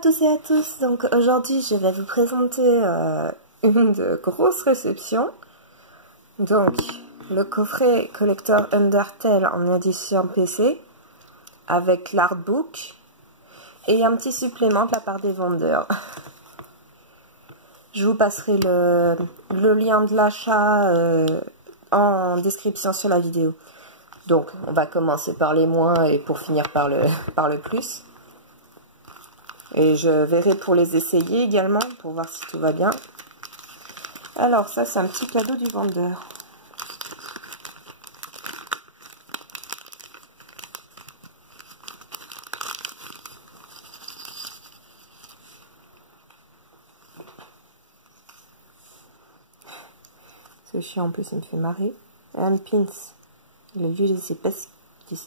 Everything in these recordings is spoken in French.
tous et à tous, donc aujourd'hui je vais vous présenter une grosse réception. Donc le coffret collector Undertale en édition PC avec l'artbook et un petit supplément de la part des vendeurs. Je vous passerai le lien de l'achat en description sur la vidéo. Donc on va commencer par les moins et pour finir par le plus. Et je verrai pour les essayer également, pour voir si tout va bien. Alors ça, c'est un petit cadeau du vendeur. C'est chiant, en plus, ça me fait marrer. Un pins. Le vieux, je sais pas si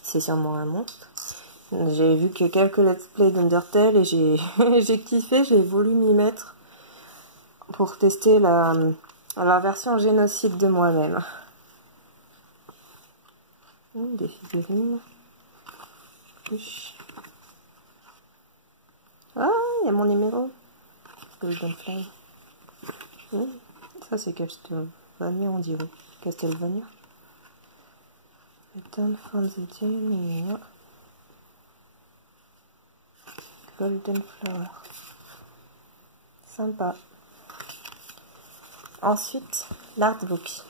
c'est sûrement un monstre. J'ai vu que quelques let's play d'Undertale et j'ai kiffé, j'ai voulu m'y mettre pour tester la version génocide de moi-même. Des figurines. Ah, il y a mon numéro. Golden Flame. Ça c'est Castlevania, on dirait. Castlevania. Return from the Dead. Golden Flower. Sympa. Ensuite, l'artbook.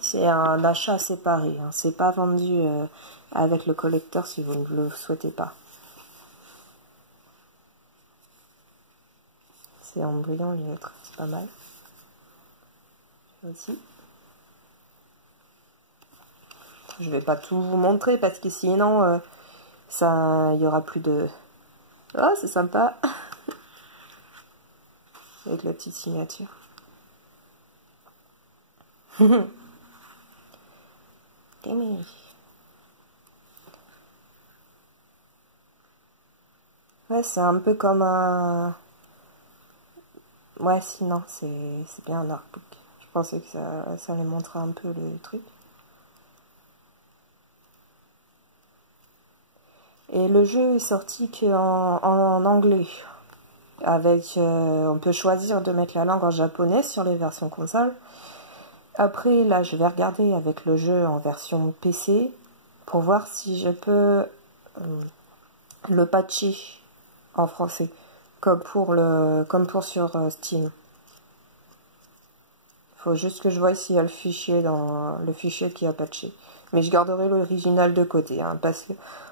C'est un achat séparé. Hein. C'est pas vendu avec le collector si vous ne le souhaitez pas. C'est en brillant les lettres. C'est pas mal. Aussi. Je vais pas tout vous montrer parce que sinon il y aura plus de... Oh, c'est sympa. Avec la petite signature. Ouais, c'est un peu comme un... Ouais, sinon, c'est bien un artbook. Je pensais que ça allait montrer un peu le truc. Et le jeu est sorti qu'en anglais. Avec, on peut choisir de mettre la langue en japonais sur les versions console. Après, là, je vais regarder avec le jeu en version PC pour voir si je peux le patcher en français, comme pour sur Steam. Il faut juste que je voie s'il y a le fichier dans le fichier qui a patché. Mais je garderai l'original de côté, hein, parce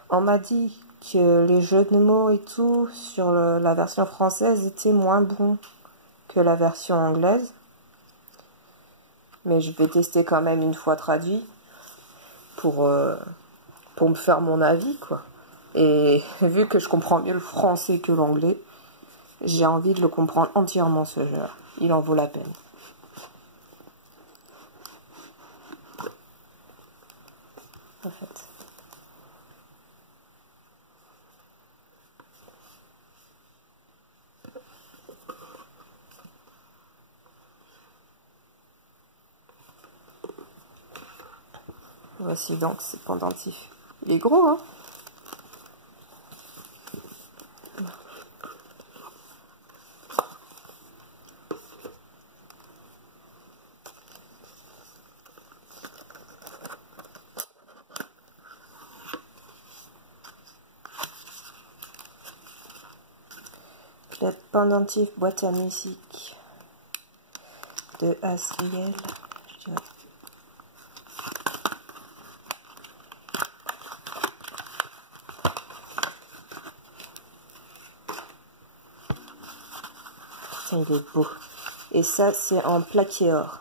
qu'on m'a dit que les jeux de mots et tout sur la version française étaient moins bons que la version anglaise. Mais je vais tester quand même une fois traduit pour me faire mon avis, quoi. Et vu que je comprends mieux le français que l'anglais, j'ai envie de le comprendre entièrement, ce jeu. Il en vaut la peine. En fait. Voici donc ce pendentif. Il est gros, hein? Le pendentif boîte à musique de Asriel, je dirais. Il est beau. Et ça, c'est en plaqué or.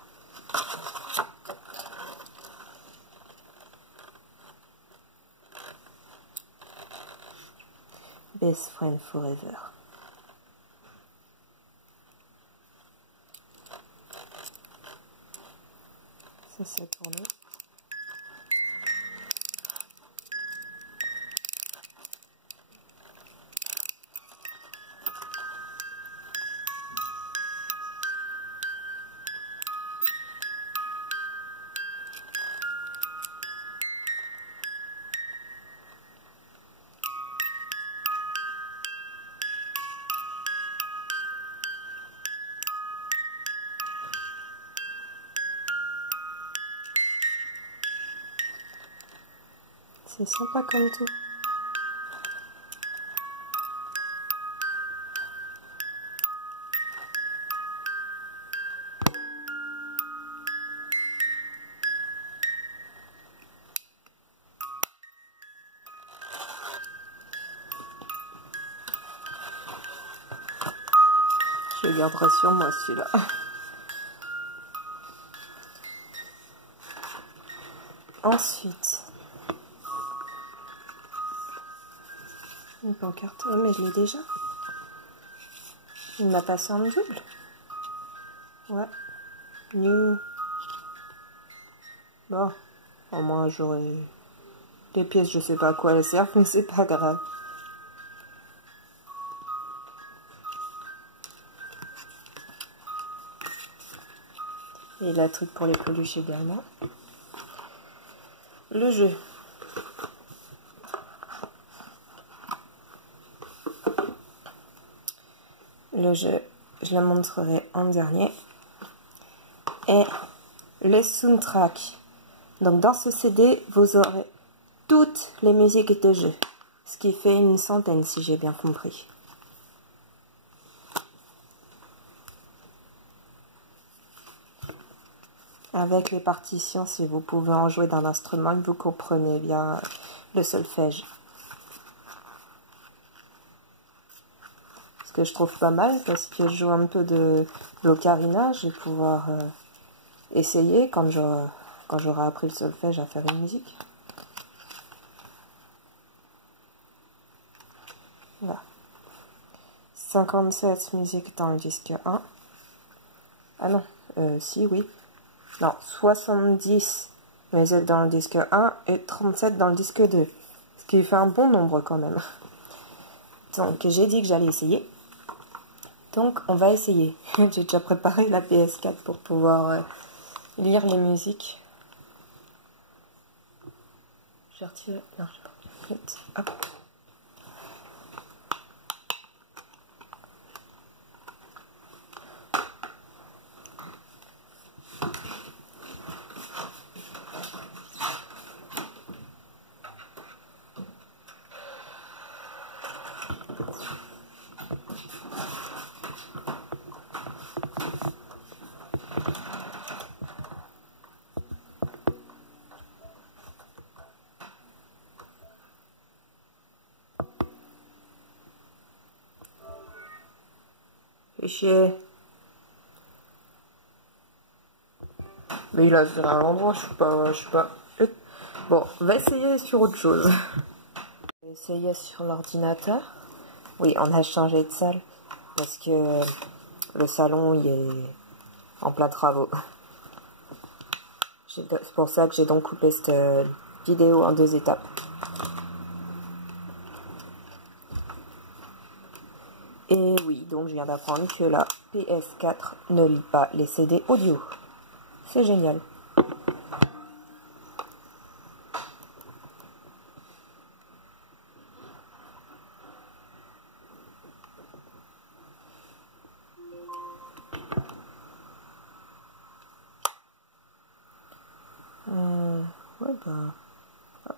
Best Friend Forever. Ça, c'est pour nous. C'est sympa comme tout. Je garderai sur moi celui-là. Ensuite, une pancarte. Oh, mais je l'ai déjà. Il m'a passé en double. Ouais. New. Bon, au moins j'aurai des pièces, je sais pas à quoi elles servent, mais c'est pas grave. Et la truc pour les peluches également. Le jeu. Le jeu, je la montrerai en dernier. Et les soundtracks. Donc dans ce CD, vous aurez toutes les musiques de jeu. Ce qui fait une centaine si j'ai bien compris. Avec les partitions, si vous pouvez en jouer d'un instrument, vous comprenez bien le solfège. Ce que je trouve pas mal, parce que je joue un peu de l'ocarina, je vais pouvoir essayer quand j'aurai appris le solfège à faire une musique. Voilà. 57 musiques dans le disque 1. Ah non, si, oui. Non, 70 musiques dans le disque 1 et 37 dans le disque 2. Ce qui fait un bon nombre quand même. Donc j'ai dit que j'allais essayer. Donc on va essayer. J'ai déjà préparé la PS4 pour pouvoir lire les musiques. Je vais retirer. Non, je vais pas. Hop. Fais chier. Mais il a fait à l'endroit, je sais pas. Bon, on va essayer sur autre chose. On va essayer sur l'ordinateur. Oui, on a changé de salle parce que le salon il est en plein travaux. C'est pour ça que j'ai donc coupé cette vidéo en 2 étapes. Et oui, donc je viens d'apprendre que la PS4 ne lit pas les CD audio. C'est génial. Ouais bah... Hop.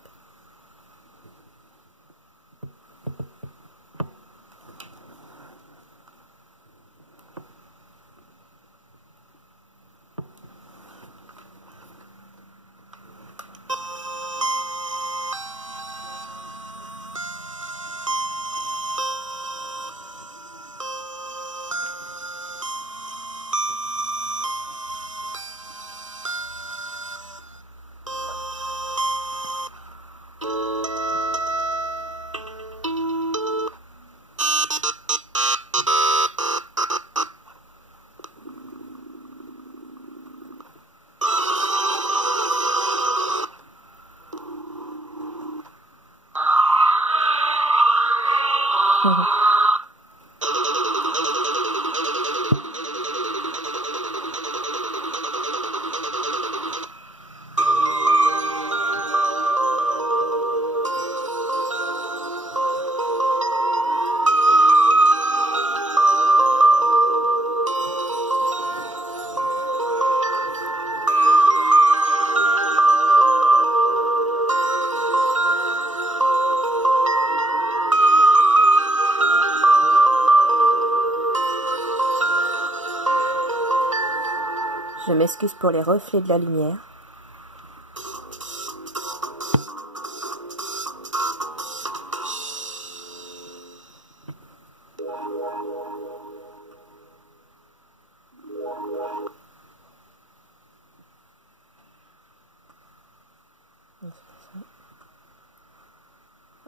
Je m'excuse pour les reflets de la lumière.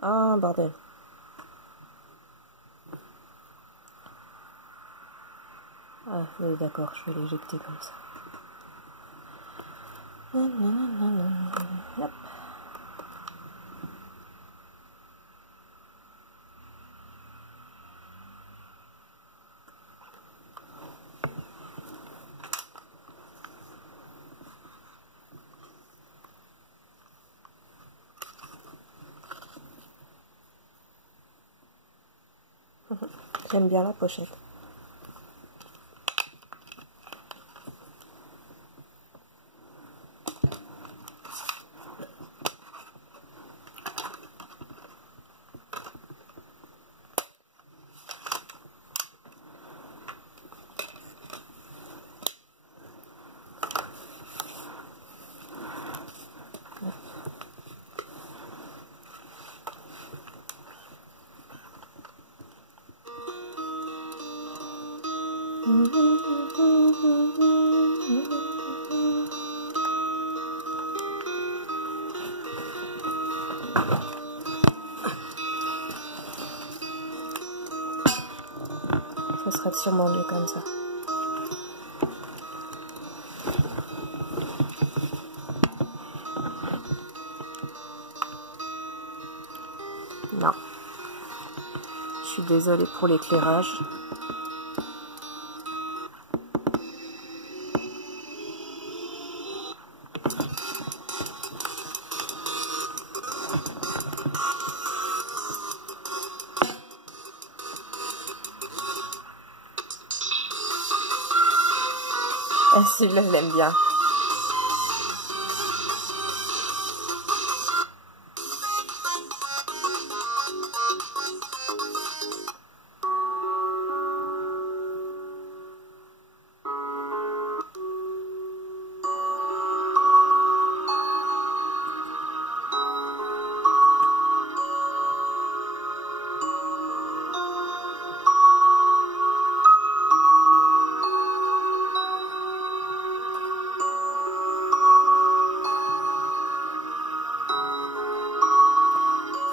Ah, bordel. Ah oui, d'accord, je vais l'éjecter comme ça. Hop. J'aime bien la pochette. Ça serait sûrement mieux comme ça. Non. Je suis désolée pour l'éclairage. Ah, celui-là, je l'aime bien.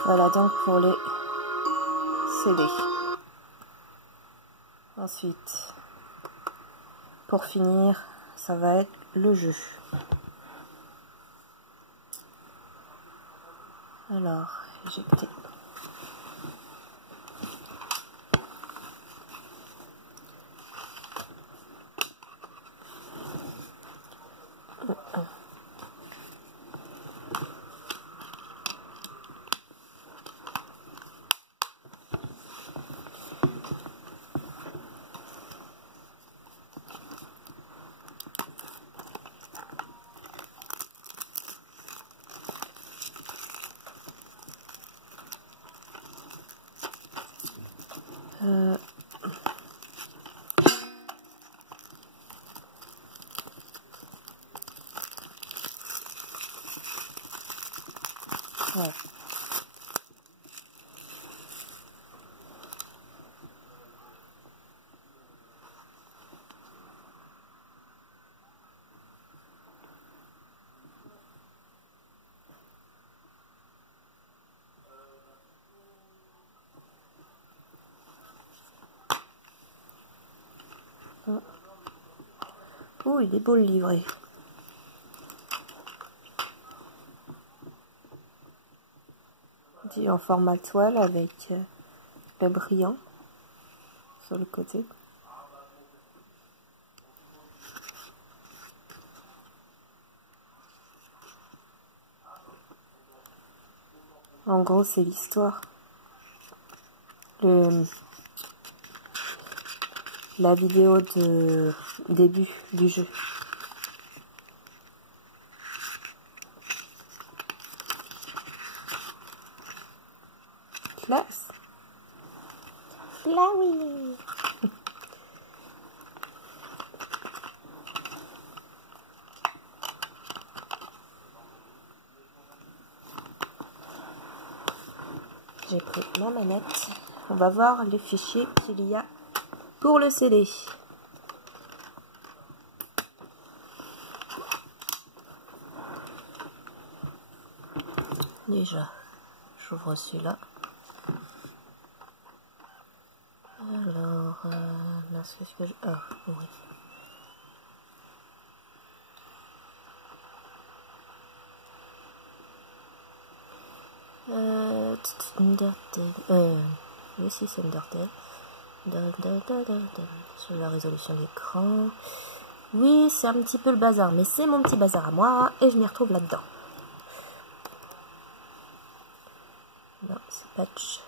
Voilà donc pour les CD. Ensuite, pour finir, ça va être le jeu. Alors, éjecter. Ouais. Oh, il est beau le livret. Dit en format toile avec le brillant sur le côté. En gros, c'est l'histoire. La vidéo de début du jeu. Classe. Là oui. J'ai pris ma manette. On va voir les fichiers qu'il y a pour le CD. Déjà, j'ouvre celui-là. Alors, mince, qu'est-ce que je... Ah, oui. Undertale. Oui, si, c'est Undertale. Sur la résolution d'écran. Oui, c'est un petit peu le bazar, mais c'est mon petit bazar à moi et je m'y retrouve là-dedans. Non, c'est patch.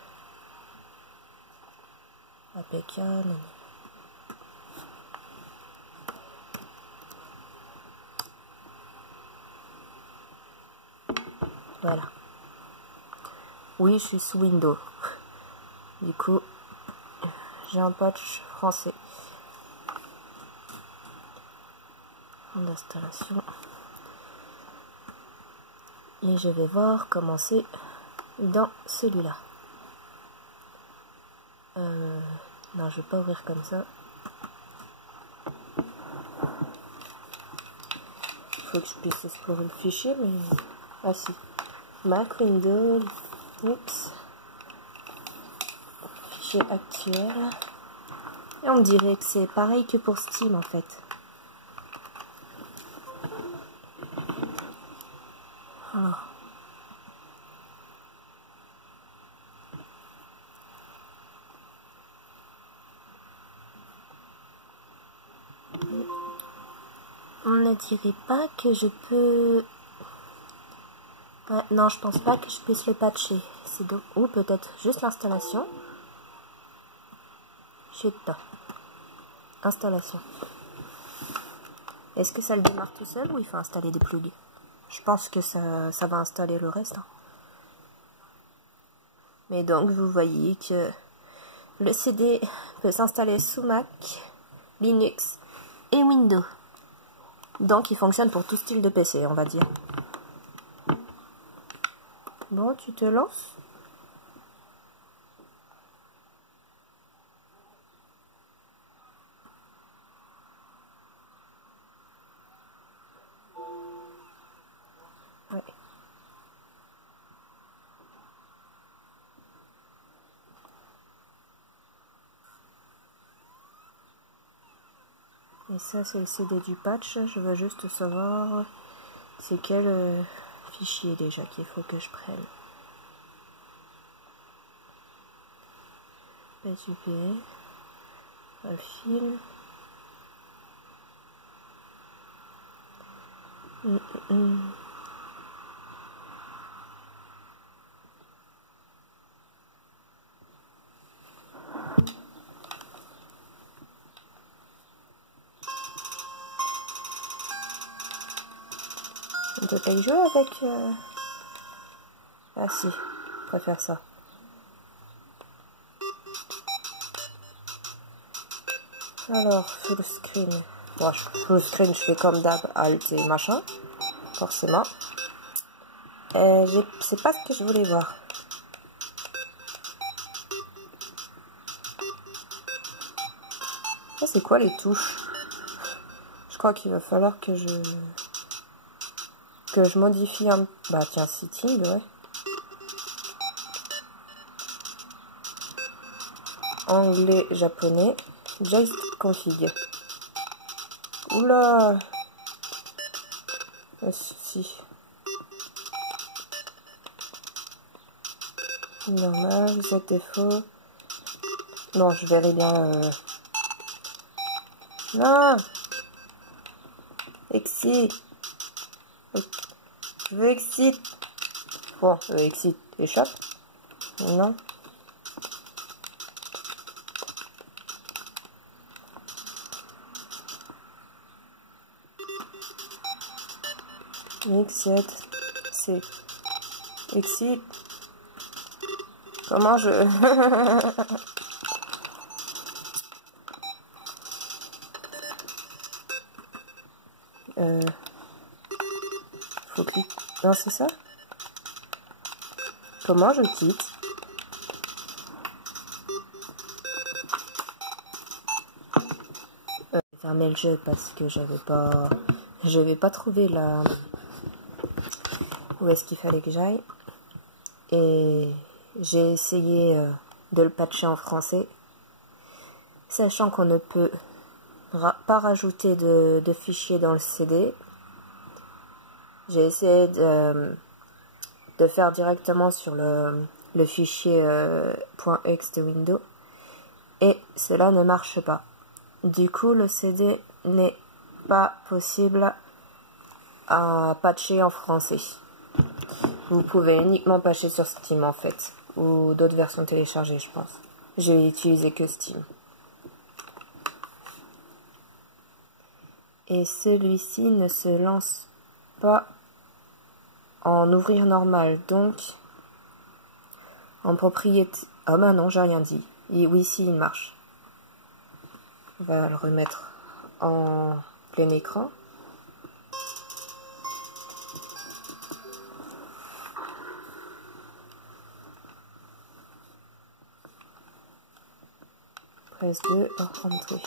APK, non. Voilà. Oui, je suis sous Windows. Du coup, j'ai un patch français. En installation. Et je vais voir comment c'est dans celui-là. Non, je vais pas ouvrir comme ça. Faut que je puisse explorer le fichier, mais... Ah si. Mac, Windows, Linux. Fichier actuel. Et on dirait que c'est pareil que pour Steam en fait. Alors. On ne dirait pas que je peux... Ouais, non, je pense pas que je puisse le patcher. C'est donc... Ou peut-être juste l'installation. Je sais pas. Installation. Est-ce que ça le démarre tout seul ou il faut installer des plugs? Je pense que ça va installer le reste. Hein. Mais donc, vous voyez que le CD peut s'installer sous Mac, Linux et Windows. Donc, il fonctionne pour tout style de PC, on va dire. Bon, tu te lances? Ouais. Et ça, c'est le CD du patch. Je veux juste savoir c'est quel fichier déjà qu'il faut que je prenne. PSUP, un film. On peut pas y jouer avec... Ah si, je préfère ça. Alors, full screen. Bon, full screen, je fais comme d'hab, alt et machin. Forcément. C'est pas ce que je voulais voir. Ça, c'est quoi les touches? Je crois qu'il va falloir que je modifie un... Bah tiens, setting, ouais. Anglais, japonais. Joystick config. Oula. Si. Normal, ZFO. Non, je verrai bien... Non. Exit. Je veux exit. Bon, exit. Échappe. Non. Exit. C'est... Exit. Comment je... Faut cliquer. Non, c'est ça? Comment je quitte? terminé le jeu parce que j'avais pas trouvé où est-ce qu'il fallait que j'aille. Et j'ai essayé de le patcher en français, sachant qu'on ne peut pas rajouter de fichiers dans le CD. J'ai essayé de faire directement sur le fichier .exe de Windows et cela ne marche pas. Du coup, le CD n'est pas possible à patcher en français. Vous pouvez uniquement patcher sur Steam en fait, ou d'autres versions téléchargées je pense. J'ai utilisé que Steam. Et celui-ci ne se lance pas en ouvrir normal, donc en propriété... Ah bah non, j'ai rien dit. Oui, si, il marche. On va le remettre en plein écran. Presse 2, rentrer.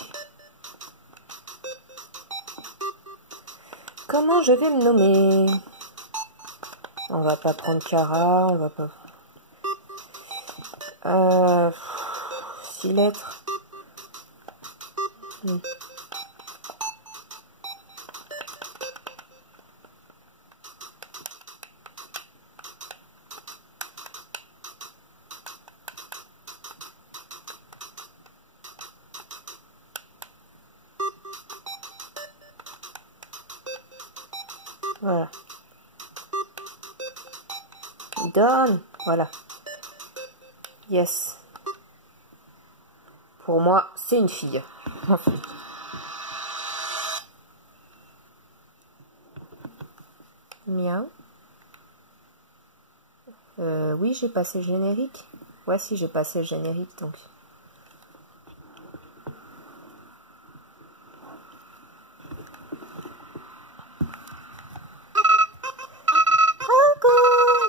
Comment je vais me nommer? On va pas prendre Cara, on va pas... 6 lettres. Voilà. Donne. Voilà. Yes. Pour moi, c'est une fille. Miaou. Oui, j'ai passé le générique. Ouais, si, j'ai passé le générique, donc...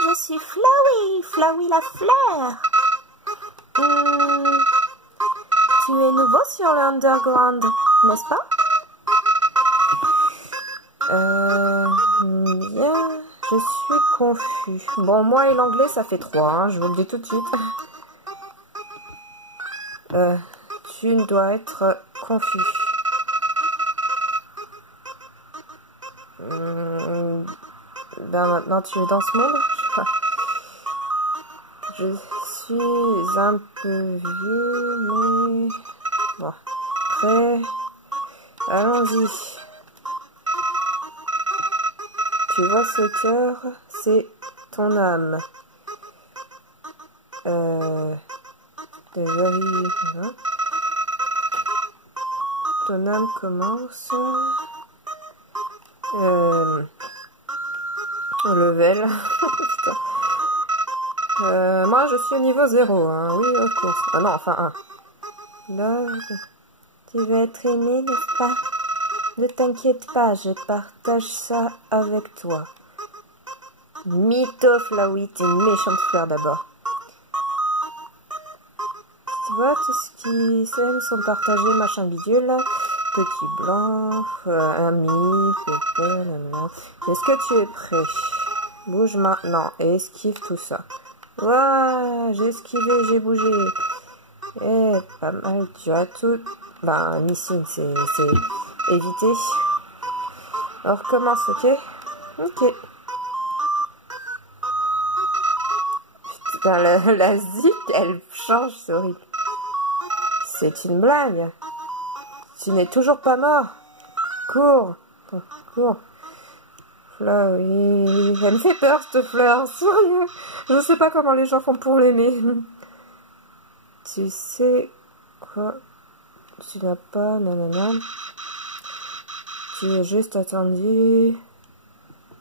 Je suis Flowey, Flowey la fleur. Tu es nouveau sur l'underground, n'est-ce pas? Bien, je suis confus. Bon, moi et l'anglais, ça fait 3, hein, je vous le dis tout de suite. Tu dois être confus. Ben maintenant, tu es dans ce monde. Je suis un peu vieux, mais... Bon, prêt. Allons-y. Tu vois ce cœur, c'est ton âme. Non. Ton âme commence... level. Putain. Moi, je suis au niveau 0. Hein. Oui, of course. Ah non, enfin 1. Là, tu vas être aimé, n'est-ce pas? Ne t'inquiète pas, je partage ça avec toi. Mytho, Flowey, t'es une méchante fleur d'abord. Tu vois, tout ce qui s'aime sont partagés, machin bidule. Petit blanc, ami, pépin, est-ce que tu es prêt? Bouge maintenant et esquive tout ça. Waouh, j'ai esquivé, j'ai bougé. Eh, pas mal, tu as tout. Ben, ici, c'est éviter. On recommence, ok? Ok. Putain, la zip, elle change, c'est horrible. C'est une blague. Tu n'es toujours pas mort. Cours. Cours. Fleur, oui. Elle me fait peur, cette fleur. Sérieux. Je ne sais pas comment les gens font pour l'aimer. Tu sais quoi? Tu n'as pas... Nanana. Tu es juste attendu.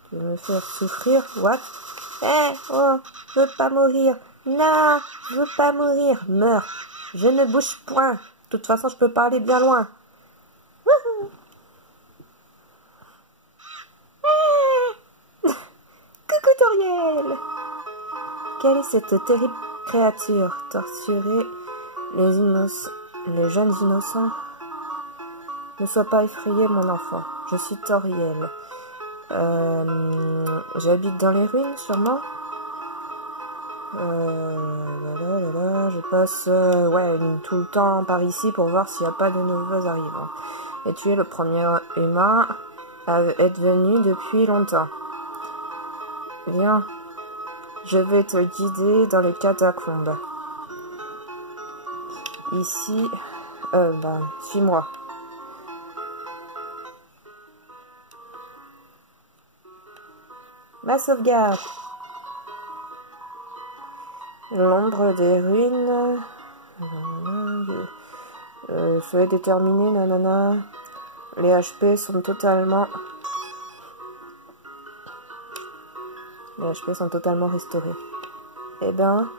Tu veux me faire souffrir? What? Eh, oh, je veux pas mourir. Non, je veux pas mourir. Meurs. Je ne bouge point. De toute façon, je peux pas aller bien loin. Coucou Toriel. Quelle est cette terrible créature? Torturer les jeunes innocents. Ne sois pas effrayé, mon enfant. Je suis Toriel. J'habite dans les ruines, sûrement. Je passe tout le temps par ici pour voir s'il n'y a pas de nouveaux arrivants. Et tu es le premier humain à être venu depuis longtemps. Viens, je vais te guider dans les catacombes. Ici, suis-moi. Ma sauvegarde. L'ombre des ruines. Soyez déterminé, nanana. Les HP sont totalement... Les HP sont totalement restaurés. Eh ben...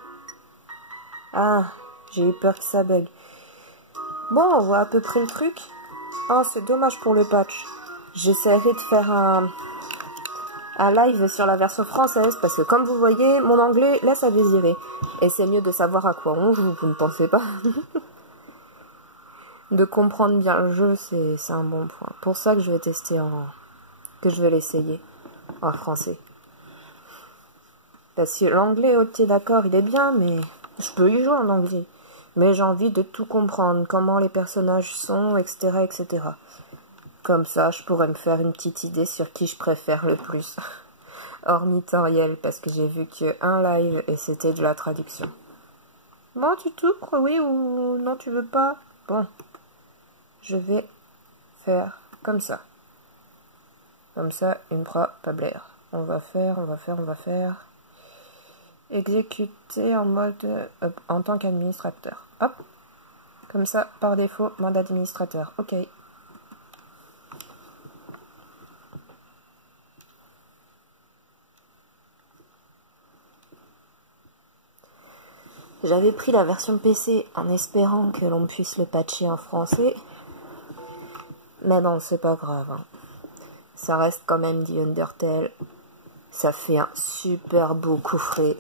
Ah, j'ai eu peur que ça bug. Bon, on voit à peu près le truc. Oh, c'est dommage pour le patch. J'essaierai de faire un live sur la version française, parce que comme vous voyez, mon anglais laisse à désirer. Et c'est mieux de savoir à quoi on joue, vous ne pensez pas? De comprendre bien le jeu, c'est un bon point. Pour ça que je vais tester que je vais l'essayer en français. Parce que l'anglais, ok, d'accord, il est bien, mais je peux y jouer en anglais. Mais j'ai envie de tout comprendre, comment les personnages sont, etc., etc. Comme ça, je pourrais me faire une petite idée sur qui je préfère le plus. Hormis Toriel, parce que j'ai vu qu'un live et c'était de la traduction. Bon, tu t'ouvres, oui ou non, tu veux pas? Bon, je vais faire comme ça. Comme ça, il me fera pas blaire. On va faire. Exécuter en mode en tant qu'administrateur. Hop. Comme ça, par défaut, mode administrateur. Ok. J'avais pris la version PC en espérant que l'on puisse le patcher en français. Mais bon, c'est pas grave. Hein. Ça reste quand même The Undertale. Ça fait un super beau coffret.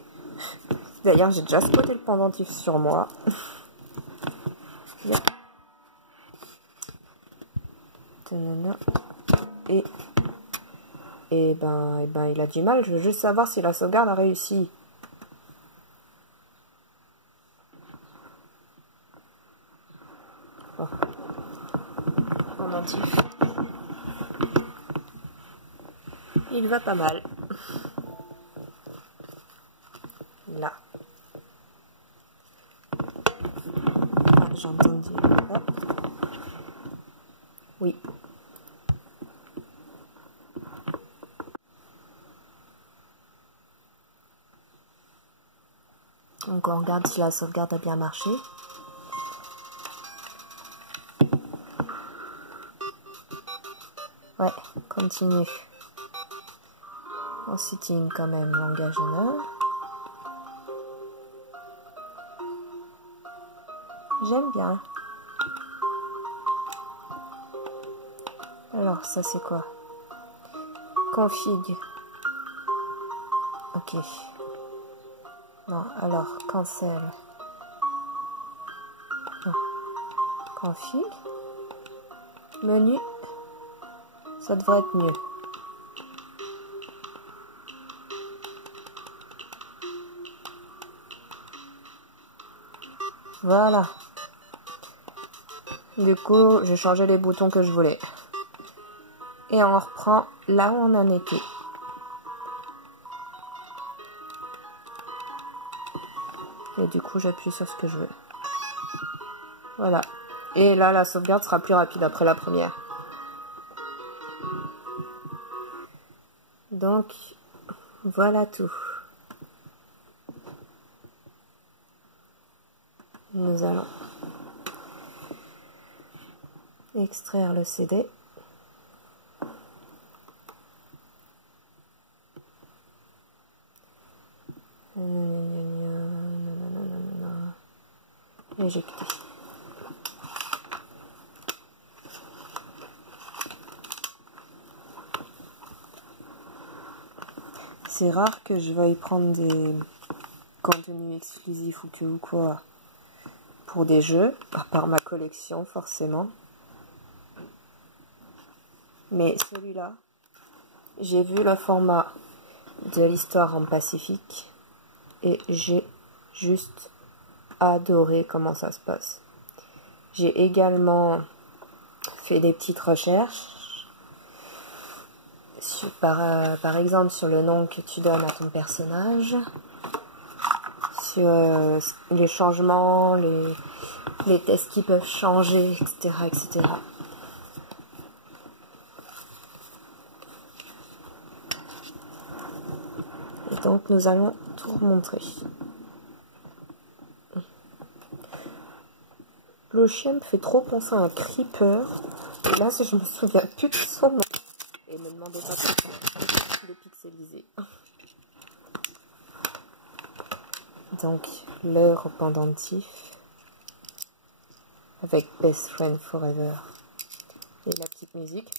D'ailleurs, j'ai déjà spoté le pendentif sur moi. Et ben, il a du mal. Je veux juste savoir si la sauvegarde a réussi. Oh. Pendentif. Il va pas mal. Là. Ah, j'ai entendu. Hop. Oui. Donc on regarde si la sauvegarde a bien marché. Ouais, continue. En setting quand même, langage honneur. J'aime bien. Alors, ça c'est quoi? Config. Ok. Non, alors, cancel. Non. Config. Menu. Ça devrait être mieux. Voilà. Du coup, j'ai changé les boutons que je voulais. Et on reprend là où on en était. Et du coup, j'appuie sur ce que je veux. Voilà. Et là, la sauvegarde sera plus rapide après la première. Donc, voilà tout. Nous allons extraire le CD. Éjecter. C'est rare que je veuille prendre des contenus exclusifs ou quoi pour des jeux, à part ma collection forcément. Mais celui-là, j'ai vu le format de l'histoire en Pacifique et j'ai juste adoré comment ça se passe. J'ai également fait des petites recherches par exemple sur le nom que tu donnes à ton personnage, sur les changements, les tests qui peuvent changer, etc., etc. Et donc nous allons tout montrer. Le chien me fait trop penser à un creeper. Et là, je me souviens plus de son nom. Et me demandez pas pourquoi. Il est pixelisé. Donc, le pendentif avec Best Friend Forever. Et la petite musique.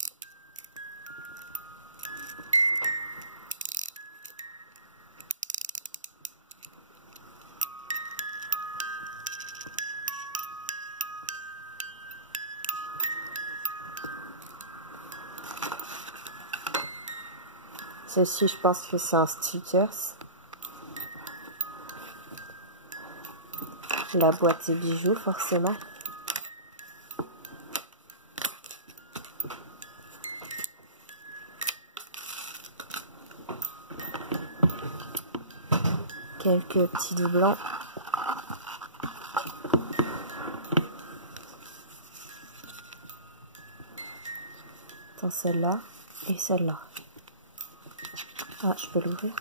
Ceci, je pense que c'est un stickers. La boîte et bijoux, forcément. Quelques petits doublants. Dans celle-là et celle-là. Ah, je peux l'ouvrir.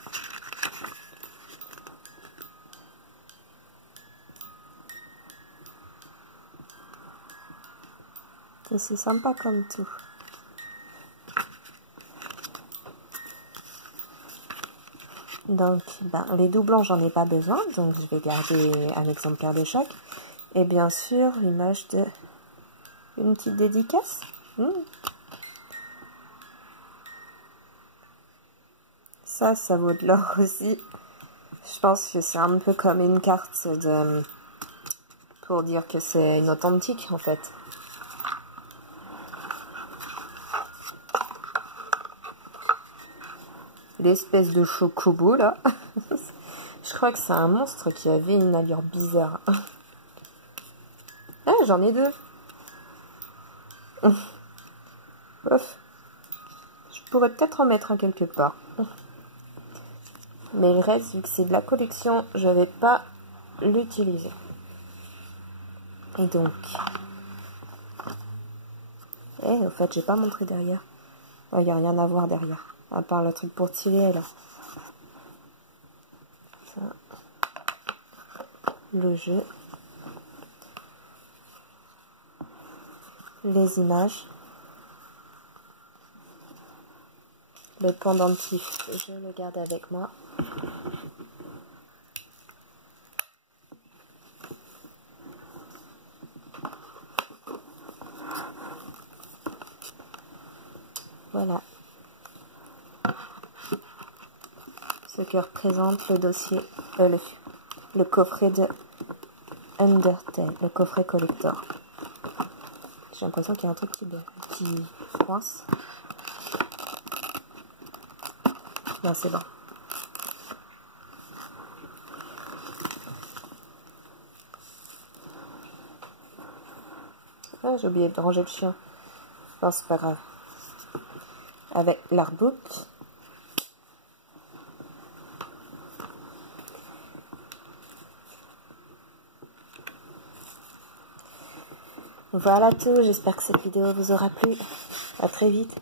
C'est sympa comme tout. Donc, les doublons, j'en ai pas besoin, donc je vais garder un exemplaire de chaque. Et bien sûr, l'image de une petite dédicace. Ça vaut de l'or aussi. Je pense que c'est un peu comme une carte pour dire que c'est une authentique, en fait. L'espèce de chocobo, là. Je crois que c'est un monstre qui avait une allure bizarre. Ah, j'en ai deux. Ouf. Je pourrais peut-être en mettre un quelque part. Mais le reste, vu que c'est de la collection, je vais pas l'utiliser. Et donc... au fait, j'ai pas montré derrière. Il n'y a rien à voir derrière. À part le truc pour tirer, là. Ça. Le jeu. Les images. Le pendentif, je le garde avec moi. Voilà. Ce que représente le dossier, le coffret de Undertale, le coffret collector. J'ai l'impression qu'il y a un truc qui coince. Non, c'est bon. Ah, j'ai oublié de ranger le chien. Bon, c'est pas grave. Avec l'artbook. Voilà tout, j'espère que cette vidéo vous aura plu. À très vite.